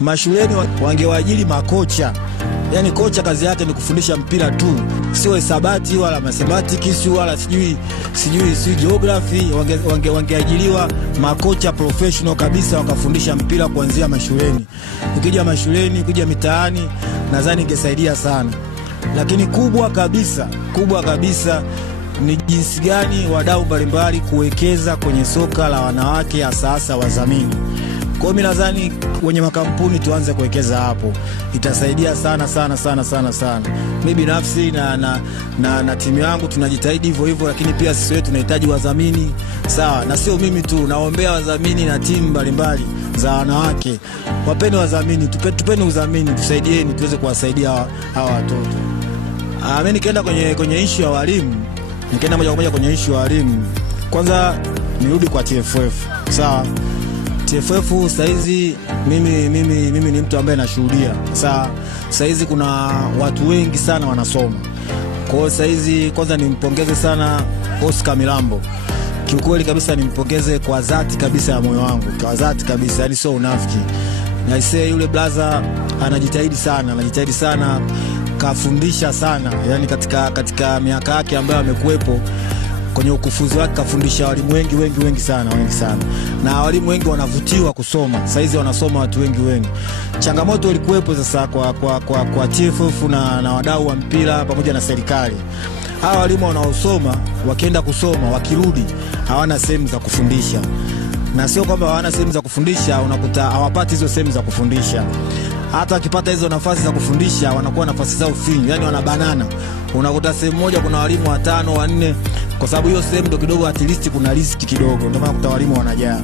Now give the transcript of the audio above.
Mashuleni wangewaajiri makocha. Yaani kocha kazi yake ni kufundisha mpira tu. Sio hesabati wala mathematics wala sijui geography. Wangeajiriwa makocha professional kabisa wakafundisha mpira kuanzia mashuleni. Ukija mashuleni, ukija mitaani, nadhani ingesaidia sana. Lakini kubwa kabisa ni jinsi gani wadau mbalimbali kuwekeza kwenye soka la wanawake hasa wadhamini. Kwa mimi nadhani wenye makampuni tuanze kuwekeza hapo. Itasaidia sana. Mimi binafsi na timu yangu tunajitahidi hivyo, lakini pia sisi wetu tunahitaji wadhamini. Sawa, na sio mimi tu, naombea wadhamini na timu mbalimbali za wanawake. Wapeni wadhamini, tupeni udhamini, tusaidieni tuweze kuwasaidia hawa watoto. Mimi nikaenda kwenye issue ya walimu. Nikaenda moja kwa moja kwenye issue ya walimu. Kwanza nirudi kwa TFF. Sawa. TFF saizi mimi ni mtu ambaye nashuhudia. Saizi kuna watu wengi sana wanasoma. Kwa hiyo saizi kwanza nimpongeze sana Oscar Milambo. Kiukweli kabisa nimpongeze kwa dhati kabisa ya moyo wangu. Kwa dhati kabisa, yani sio unafiki. Na isee yule blaza anajitahidi sana, kafundisha sana. Yani katika miaka yake ambayo amekuepo kwenye ukufunzi wake kafundisha walimu wengi sana. Na walimu wengi wanavutiwa kusoma. Saizi wanasoma watu wengi. Changamoto ilikuwepo sasa kwa TFF na wadau wa mpira pamoja na serikali. Hawa walimu wanaosoma, wakienda kusoma, wakirudi hawana sehemu za kufundisha. Na sio kwamba hawana sehemu za kufundisha, unakuta hawapati hizo sehemu za kufundisha. Hata wakipata hizo nafasi za kufundisha, wanakuwa nafasi zao finyu, yani wanabanana. Unakuta sehemu moja kuna walimu 5 4, kwa sababu hiyo sehemu ndio kidogo at least kuna riski kidogo, ndio maana kuta walimu wanajaa.